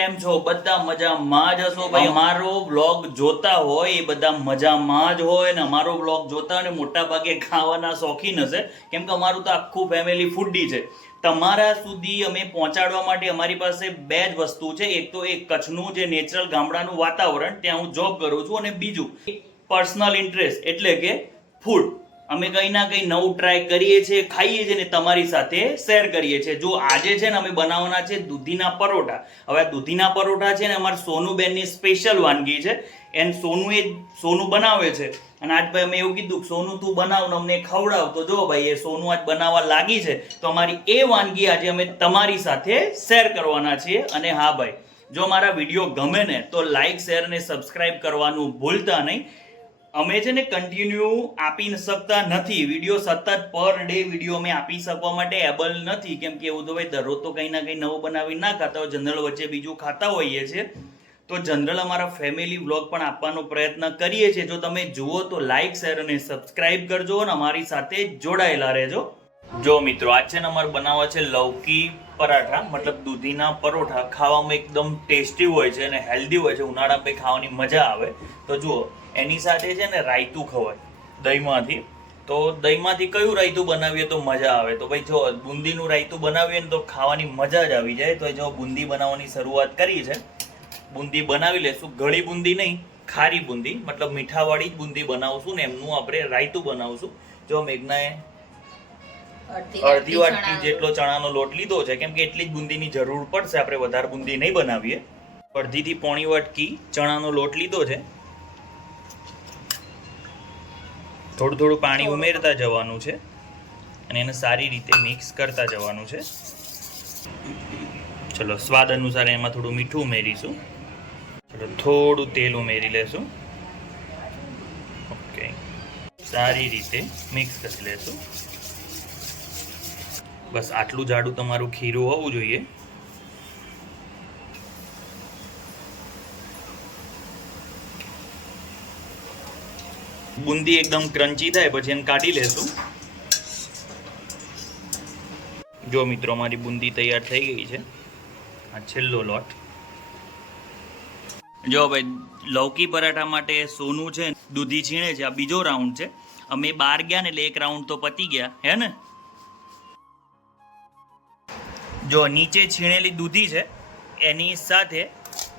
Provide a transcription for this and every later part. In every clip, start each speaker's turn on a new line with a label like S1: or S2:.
S1: કેમ છો? બધા મજામાં જ હશો ભાઈ. અમારો બ્લોગ જોતા હોય એ બધા મજામાં જ હોય ને અમારો બ્લોગ જોતા હોય ને મોટા ભાગે ખાવાના શોખીન હશે. કેમ કે અમારું તો આખું ફેમિલી ફૂડી છે. તમારા સુધી અમે પહોંચાડવા માટે અમારી પાસે બે જ વસ્તુ છે. એક તો એક કચ્છનું જે નેચરલ ગામડાનું વાતાવરણ ત્યાં હું જોબ કરું છું અને બીજું પર્સનલ ઇન્ટરેસ્ટ એટલે કે ફૂડ અમે કંઈ ના કંઈ નવું ટ્રાય કરીએ છીએ, ખાઈએ છીએ ને તમારી સાથે શેર કરીએ છીએ. જો આજે છે ને અમે બનાવવાના છે દૂધીના પરોઠા. હવે દૂધીના પરોઠા છે ને અમારા સોનુબેનની સ્પેશિયલ વાનગી છે. એન સોનુ એ સોનું બનાવે છે. અને આજ ભાઈ અમે એવું કીધું સોનું, તું બનાવ ને અમને ખવડાવ. તો જો ભાઈ, એ સોનું આજ બનાવવા લાગી છે, તો અમારી એ વાનગી આજે અમે તમારી સાથે શેર કરવાના છીએ. અને હા ભાઈ, જો મારા વીડિયો ગમે ને, તો લાઈક શેર અને સબસ્ક્રાઈબ કરવાનું ભૂલતા નહીં. અમે છે ને કન્ટિન્યુ આપી શકતા નથી. વીડિયો સતત પર ડે વીડિયો અમે આપી શકવા માટે એબલ નથી. કેમ કે એવું તો ભાઈ દરરોજ તો કંઈ ના કંઈ નવું બનાવી ના ખાતા હોય જનરલ વચ્ચે બીજું ખાતા હોઈએ છીએ. તો જનરલ અમારા ફેમિલી વ્લોગ પણ આપવાનો પ્રયત્ન કરીએ છીએ. જો તમે જુઓ તો લાઇક શેર અને સબસ્ક્રાઇબ કરજો અને અમારી સાથે જોડાયેલા રહેજો. જો મિત્રો આજ છે ને અમારે બનાવવા છે લૌકી પરાઠા, મતલબ દૂધીના પરોઠા ખાવામાં એકદમ ટેસ્ટી હોય છે અને હેલ્ધી હોય છે, ઉનાળામાં ખાવાની મજા આવે. તો જુઓ, એની સાથે છે ને રાયતું ખવાય, દહીંમાંથી. તો દહીંમાંથી કયું રાયતું બનાવીએ તો મજા આવે. તો ભાઈ જો બુંદીનું રાયતું બનાવીએ ને તો ખાવાની મજા જ આવી જાય. તો જો બુંદી બનાવવાની શરૂઆત કરી છે. બુંદી બનાવી લેશું. ગળી બુંદી નહીં, ખારી બુંદી. મતલબ મીઠાવાળી જ બુંદી બનાવશું ને એમનું આપણે રાયતું બનાવશું. જો મેઘનાએ અડધી વાટકી જેટલો ચણાનો લોટ લીધો છે. કેમ કે એટલી જ બુંદીની જરૂર પડશે. આપણે વધારે બુંદી નહીં બનાવીએ. અડધીથી પોણી વાટકી ચણાનો લોટ લીધો છે. થોડું થોડું પાણી ઉમેરતા જવાનું છે. અને એને સારી રીતે મિક્સ કરતા જવાનું છે. ચલો સ્વાદ અનુસાર એમાં થોડું મીઠું ઉમેરીશું. ચલો થોડું તેલ ઉમેરી લેશું. ઓકે. સારી રીતે મિક્સ કરી લેશું. બસ આટલું જાડું તમારું ખીરું હોવું જોઈએ. બુંદી એકદમ ક્રન્ચી થાય, પછી એને કાઢી લેશું. જો મિત્રો, મારી બુંદી તૈયાર થઈ ગઈ છે. આ છેલ્લો લોટ. જો ભાઈ, લૌકી પરાઠા માટે સોનું છે, દૂધી છીણે છે, આ બીજો રાઉન્ડ છે. અમે બાર ગયા ને એટલે એક રાઉન્ડ તો પતી ગયા, હે ને? જો નીચે છીણેલી દૂધી છે એની સાથે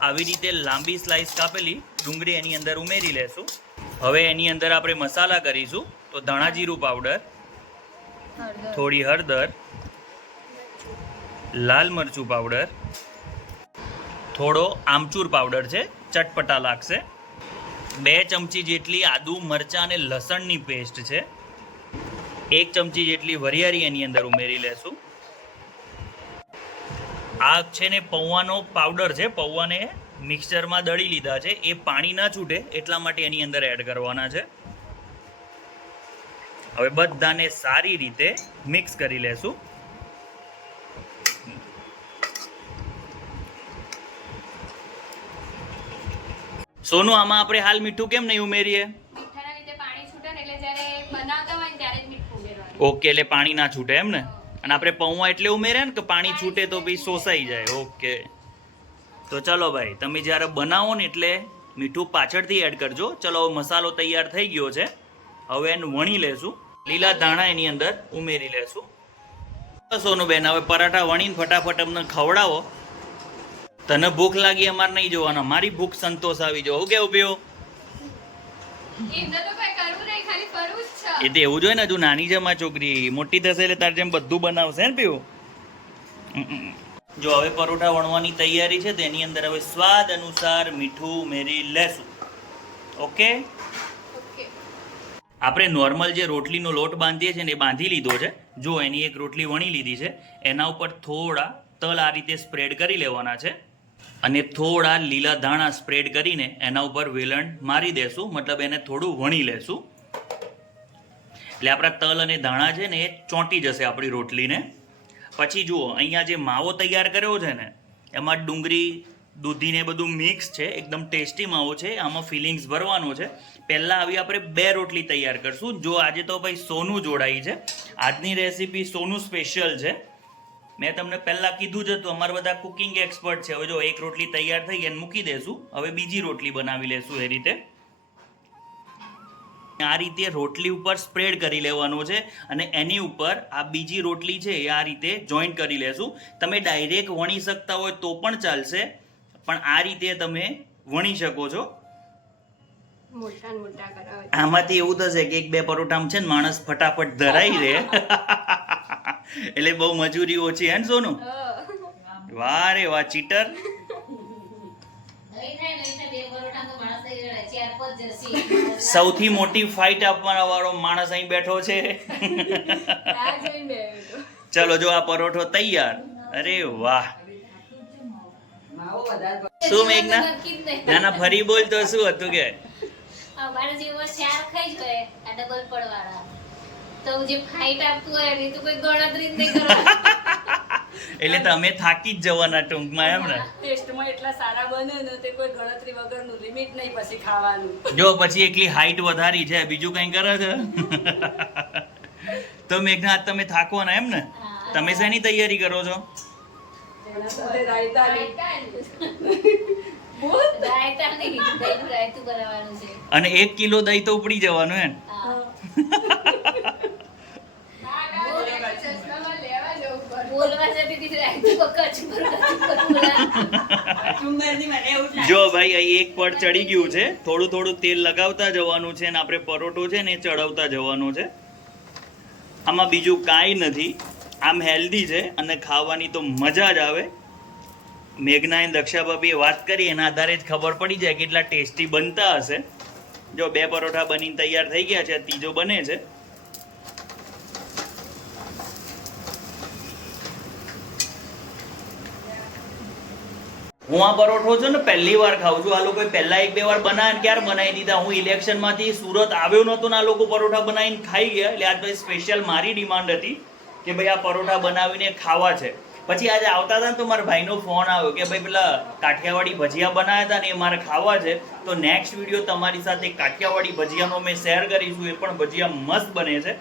S1: આવી રીતે લાંબી સ્લાઇસ કાપેલી ડુંગળી એની અંદર ઉમેરી લેશું. હવે એની અંદર આપણે મસાલા કરીશું તો ધાણા જીરું પાવડર થોડી હળદર લાલ મરચું પાવડર થોડો આમચૂર પાવડર છે ચટપટા લાગશે. બે ચમચી જેટલી આદુ મરચાં અને લસણની પેસ્ટ છે. એક ચમચી જેટલી વરિયાળી એની અંદર ઉમેરી લેશું. આ છે ને પૌવાનો પાવડર છે પૌવાને મિક્સચરમાં દળી લીધા છે. એ પાણી ના છૂટે એટલા માટે એની અંદર એડ કરવાના છે. હવે બધાને સારી રીતે મિક્સ કરી લેશું. સોનું આમાં આપણે હાલ મીઠું કેમ નહીં ઉમેરીએ? ઓકે એટલે પાણી ના છૂટે એમ ને? અને આપણે પૌવા એટલે ઉમેરે ને કે પાણી છૂટે તો પછી શોષાઈ જાય. ઓકે. તો ચલો ભાઈ, તમે જ્યારે બનાવો ને એટલે મીઠું પાછળથી એડ કરજો. ચલો મસાલો તૈયાર થઈ ગયો છે. હવે એને વણી લેશું. લીલા ધાણા એની અંદર ઉમેરી લેશું. સોનું બેન, હવે પરાઠા વણીને ફટાફટ અમને ખવડાવો. તને ભૂખ લાગી અમારે નહીં જોવાના. મારી ભૂખ સંતોષ આવી જો. હું કેવું પીવું એ તો એવું જોઈએ ને હજુ નાની છે મારી છોકરી. મોટી થશે એટલે તારે જેમ બધું બનાવશે ને પીવું. જો હવે પરોઠા વણવાની તૈયારી છે તેની અંદર હવે સ્વાદ અનુસાર મીઠું ઉમેરી લેશું. ઓકે?
S2: ઓકે.
S1: આપણે નોર્મલ જે રોટલીનો લોટ બાંધીએ છીએ ને એ બાંધી લીધો છે. જો એની એક રોટલી વણી લીધી છે એના ઉપર થોડા તલ આ રીતે સ્પ્રેડ કરી લેવાના છે અને થોડા લીલા ધાણા સ્પ્રેડ કરીને એના ઉપર વેલણ મારી દેશું. મતલબ એને થોડું વણી લેશું. એટલે આપણા તલ અને ધાણા છે ને એ ચોંટી જશે આપણી રોટલીને. પછી જુઓ, અહીંયા જે માવો તૈયાર કર્યો છે ને, એમાં ડુંગળી, દૂધીને બધું મિક્સ છે, એકદમ ટેસ્ટી માવો છે, આમાં ફિલિંગ્સ ભરવાનો છે. પહેલાં આવી આપણે બે રોટલી તૈયાર કરશું. જો આજે તો ભાઈ સોનું જોડાઈ છે. આજની રેસીપી સોનું સ્પેશિયલ છે. મેં તમને પહેલાં કીધું જ હતું, અમારા બધા કુકિંગ એક્સપર્ટ છે. હવે જો એક રોટલી તૈયાર થઈ એને મૂકી દેશું. હવે બીજી રોટલી બનાવી લેશું એ રીતે. આ રીતે રોટલી ઉપર સ્પ્રેડ કરી લેવાનો છે અને એની ઉપર આ બીજી રોટલી છે એ આ રીતે જોઈન્ટ કરી લેશું. તમે ડાયરેક્ટ વણી શકતા હોય તો પણ ચાલશે પણ આ રીતે તમે વણી શકો છો. આમાંથી એવું થશે કે એક બે પરોઠામાં છે ને માણસ ફટાફટ ધરાઈ રહે. એટલે બહુ મજૂરી ઓછી હે ને સોનું? વાહ રે વાહ ચીટર. સૌથી મોટી ફાઇટ આપવાના વાળો માણસ અહીં બેઠો છે. ચલો જો આ પરોઠો તૈયાર. અરે વાહ. શું મેઘના? નાના ફરી બોલ તો શું હતું કે?
S3: તો જે ફાઇટ આપતું હોય એની તો કોઈ ગણતરી જ નહીં કરવાની.
S1: એટલે તમે થાકી જ જવાના ટૂંકમાં એમ ને.
S4: ટેસ્ટમાં એટલા સારા બને ને તે કોઈ ગણતરી વગરનું લિમિટ નહીં પછી ખાવાનું.
S1: જો પછી એકલી હાઈટ વધારી છે બીજું કંઈ કરે છે? તો મેઘનાથ તમે થાકવાના એમ ને? તમે શેની તૈયારી કરો છે? અને એક કિલો દહીં તો ઉપડી જવાનું એમ
S3: હા.
S2: આ કાંઈ ચશ્મામાં લેવા જવું પડે.
S3: બોલવા જતી હતી રાયતું કચ્છ પર કચ્છ પર બોલા
S4: ચુમ્મેરની મને એવું જ
S1: ભાઈ અહીં એક પડ ચડી ગયું છે. થોડું થોડું તેલ લગાવતા જવાનું છે અને આપણે પરોઠો છે ને ચડાવતા જવાનો છે. આમાં બીજું કાંઈ નથી. આમ હેલ્ધી છે અને ખાવાની તો મજા જ આવે. મેઘના અને દક્ષા વાત કરી એના આધારે જ ખબર પડી જાય કેટલા ટેસ્ટી બનતા હશે. જો બે પરોઠા બનીને તૈયાર થઈ ગયા છે ત્રીજો બને છે. હું આ પરોઠો છે ને પહેલી વાર ખાઉં છું. આ લોકોએ પહેલા એક બે વાર બનાવ્યા ક્યારે બનાવી દીધા? હું ઇલેક્શનમાંથી સુરત આવ્યો નહોતો ને આ લોકો પરોઠા બનાવીને ખાઈ ગયા. એટલે આજ સ્પેશિયલ મારી ડિમાન્ડ હતી કે ભાઈ આ પરોઠા બનાવીને ખાવા છે. પછી આજે આવતા હતા ને તો મારા ભાઈનો ફોન આવ્યો કે ભાઈ પેલા કાઠિયાવાડી ભજીયા બનાવ્યા હતા ને એ મારે ખાવા છે. તો નેક્સ્ટ વીડિયો તમારી સાથે કાઠિયાવાડી ભજીયાનો મેં શેર કરીશું. એ પણ ભજીયા મસ્ત બને છે.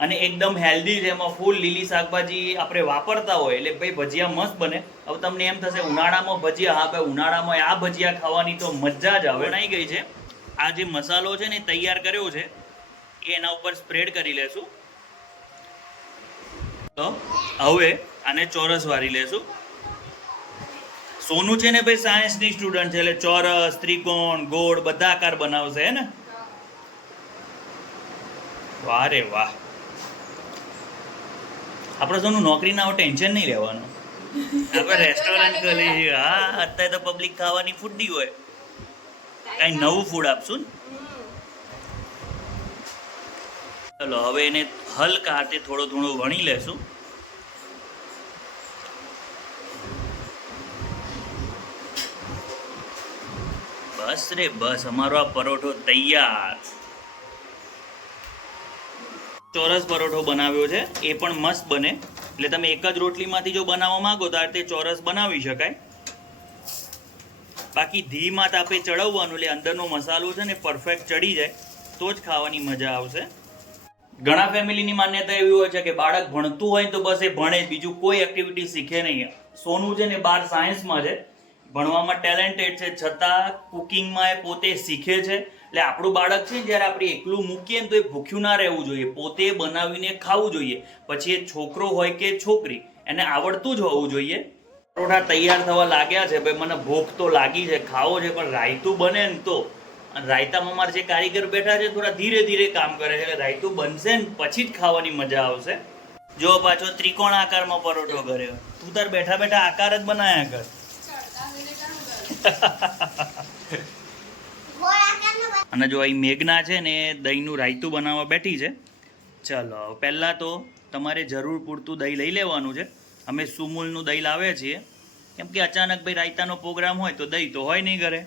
S1: અને એકદમ હેલ્ધી છે. એમાં ફૂલ લીલી શાકભાજી આપણે વાપરતા હોય, એટલે ભાઈ ભજીયા મસ્ત બને. હવે તમને એમ થશે, ઉનાળામાં ભજીયા, હા ભાઈ, ઉનાળામાં આ ભજીયા ખાવાની તો મજા જ આવે. બનાવી ગઈ છે. આ જે મસાલો છે ને તૈયાર કર્યો છે એના ઉપર સ્પ્રેડ કરી લેશું. તો હવે આને ચોરસ વારી લેશું. સોનું છે ને ભાઈ સાયન્સની સ્ટુડન્ટ છે, એટલે ચોરસ, ત્રિકોણ, ગોળ, બધા આકાર બનાવશે, હે ને? વાહ રે વાહ. આપણે સોનું નોકરીના ટેન્શન નહીં લેવાનું આપણે રેસ્ટોરન્ટ ખોલી. છે હા અત્યારે તો પબ્લિક ખાવાની ફૂડની હોય. કાંઈ નવું ફૂડ આપશું ને? ચલો હવે એને હલકા હાથે થોડો થોડો વણી લેશું. બસ રે બસ. અમારો આ પરોઠો તૈયાર. ચોરસ પરોઠો બનાવ્યો છે. એ પણ મસ્ત બને. એટલે તમે એક જ રોટલીમાંથી જો બનાવવા માંગો તો આ રીતે ચોરસ બનાવી શકાય. બાકી ધીમાં તાપે ચડવવાનું, એટલે અંદરનો મસાલો છે ને પરફેક્ટ ચડી જાય. તો જ ખાવાની મજા આવશે. ઘણા ફેમિલીની માન્યતા એવી હોય છે કે બાળક ભણતું હોય તો બસ એ ભણે બીજું કોઈ એક્ટિવિટી શીખે નહીં. સોનું છે ને બાર સાયન્સમાં છે. ભણવામાં ટેલેન્ટેડ છે. છતાં કુકિંગમાં એ પોતે શીખે છે. એટલે આપણું બાળક છે જ્યારે આપણે એકલું મૂકીએ ને તો એ ભૂખ્યું ના રહેવું જોઈએ પોતે બનાવીને ખાવું જોઈએ. પછી એ છોકરો હોય કે છોકરી એને આવડતું જ હોવું જોઈએ. પરોઠા તૈયાર થવા લાગ્યા છે ભાઈ મને ભૂખ તો લાગી છે ખાવો છે પણ રાયતું બને ને તો. અને રાયતામાં અમારા જે કારીગર બેઠા છે થોડા ધીરે ધીરે કામ કરે છે એટલે રાયતું બનશે ને પછી જ ખાવાની મજા આવશે. જો પાછો ત્રિકોણ આકારમાં પરોઠો કર્યો. તું તાર બેઠા બેઠા આકાર જ બનાયા કર
S2: ચડતા હોઈને કામ કરે.
S1: અને જો અહીં મેઘના છે ને એ દહીંનું રાયતું બનાવવા બેઠી છે. ચલો પહેલાં તો તમારે જરૂર પૂરતું દહીં લઈ લેવાનું છે. અમે સુમૂલનું દહીં લાવીએ છીએ. કેમ કે અચાનક ભાઈ રાયતાનો પ્રોગ્રામ હોય તો દહીં તો હોય નહીં ઘરે.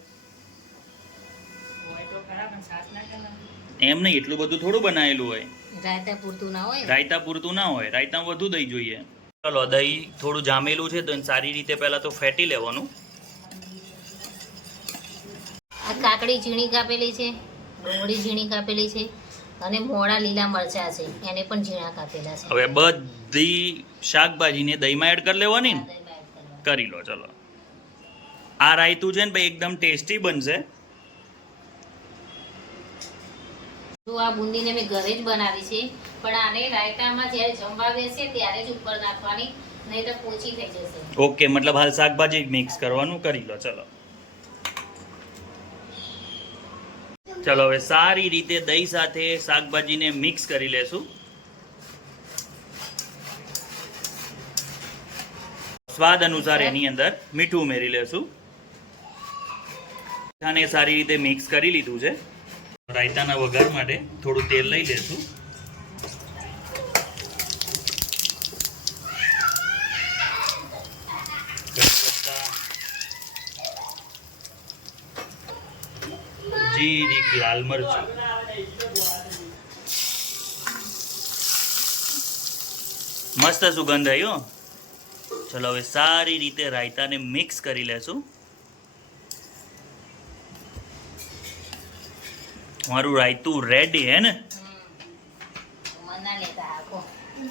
S1: એમ નહીં એટલું બધું થોડું બનાવેલું હોય.
S3: રાયતા પૂરતું ના હોય?
S1: રાયતા પૂરતું ના હોય. રાયતા વધુ દહીં જોઈએ. ચલો દહીં થોડું જામેલું છે તો સારી રીતે પહેલાં તો ફેટી લેવાનું
S3: આ કાકડી ઝીણી કાપેલી છે ડુંગળી ઝીણી કાપેલી છે અને મોડા લીલા મરચાં છે એને પણ ઝીણા કાપેલા છે.
S1: હવે બધી શાકભાજીને દહીંમાં એડ કરી લેવાની ને. કરી લો ચલો. આ રાયતું છે ને ભાઈ એકદમ ટેસ્ટી બનશે.
S3: જો આ બુંદીને મેં ઘરે જ બનાવી છે પણ આને રાયતામાં જ્યારે જમવા બેસે ત્યારે જ ઉપર નાખવાની નહીં તો પોચી થઈ જશે.
S1: ઓકે મતલબ હાલ શાકભાજી મિક્સ કરવાનું કરી લો ચલો. ચલો હવે સારી રીતે દહીં સાથે શાકભાજીને મિક્સ કરી લેશું. સ્વાદ અનુસાર એની અંદર મીઠું ઉમેરી લેશું. અને સારી રીતે મિક્સ કરી લીધું છે. રાયતાના વઘાર માટે થોડું તેલ લઈ લેશું જીરી લાલ મરચું. મસ્ત સુગંધ આવ્યો ચલો હવે સારી રીતે રાયતાને મિક્સ કરી લેશું. મારું રાયતું રેડી હે ને?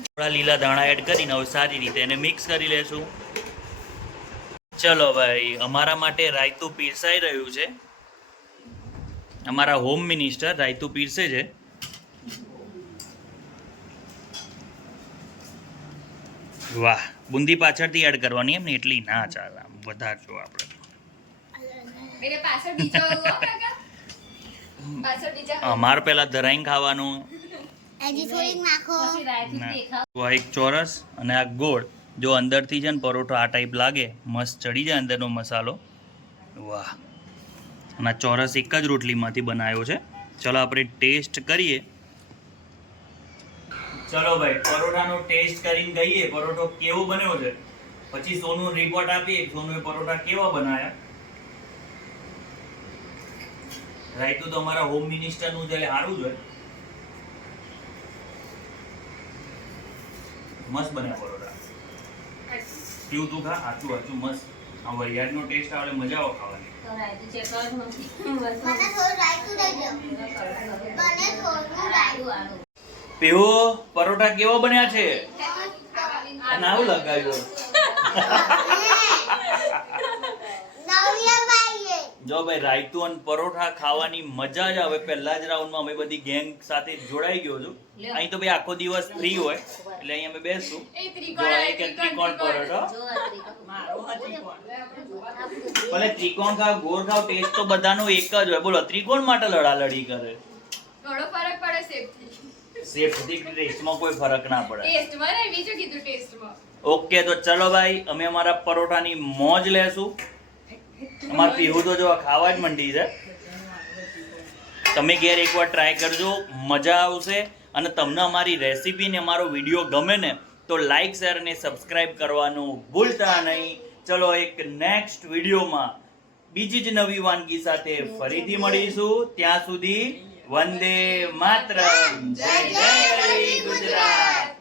S1: થોડા લીલા દાણા એડ કરીને હવે સારી રીતે એને મિક્સ કરી લેશું. ચલો ભાઈ, અમારા માટે રાયતું પીરસાઈ રહ્યું છે. અમારા હોમ મિનિસ્ટર રાયતુ પીરસે છે. વાહ બુંદી પાછળથી એડ કરવાની એમ ને? એટલી ના ચાલે આમ વધારજો આપણે અમાર પેલા ધરાઈને ખાવાનું. આ એક ચોરસ અને આ ગોળ જો અંદરથી છે ને પરોઠો આ ટાઈપ લાગે મસ્ત ચડી જાય અંદરનો મસાલો. વાહ. અને ચોરસ એક જ રોટલીમાંથી બનાવ્યો છે. ચલો આપણે ટેસ્ટ કરીએ. ચલો ભાઈ પરોઠાનો ટેસ્ટ કરીને કહીએ પરોઠો કેવો બન્યો છે? પછી સોનું રિપોર્ટ આપીએ સોનુએ પરોઠા કેવા બનાવ્યા? રાયતું તો અમારા હોમ મિનિસ્ટરનું છે એટલે સારું છે મસ્ત બન્યા પરોઠા. પીવું તું ખા? આચું આચું મસ્ત. આ વરિયાળનો ટેસ્ટ આવે મજા આવે પીવો પરોઠા કેવા બન્યા છે? અને આવું લગાવ્યું. જો ભાઈ રાયતું અને પરોઠા ખાવાની મજા જ આવે. પહેલા જ રાઉન્ડમાં અમે બધી ગેંગ સાથે જોડાઈ ગયો છું. અહીં તો ભાઈ આખો દિવસ ફ્રી હોય એટલે અહીં અમે બેસશું. જો
S2: ત્રિકોણ.
S1: પરોઠો. ભલે ત્રિકોણ ખાવ ગોળ ખાવ ટેસ્ટ તો બધાનો એક જ હોય. બોલો ત્રિકોણ માટે લડાલડી કરે?
S2: થોડો ફરક પડે સેફથી
S1: સેફથી ટેસ્ટમાં કોઈ ફરક ના પડે.
S2: ટેસ્ટમાં ને બીજું કીધું ટેસ્ટમાં.
S1: ઓકે તો ચલો ભાઈ અમે અમારા પરોઠાની મોજ લેશું. અમાર પીહુ તો જો ખાવા જ મંડી છે. તમે ઘેર એકવાર ટ્રાય કરજો, મજા આવશે અને તમને અમારી રેસીપી ને અમારો વીડિયો ગમે ને તો લાઈક શેર અને સબસ્ક્રાઈબ કરવાનું ભૂલતા નહીં. ચલો એક નેક્સ્ટ વિડીયોમાં બીજી જ નવી વાનગી સાથે ફરીથી મળીશું. ત્યાં સુધી વંદે માત્ર જય ગુજરાત.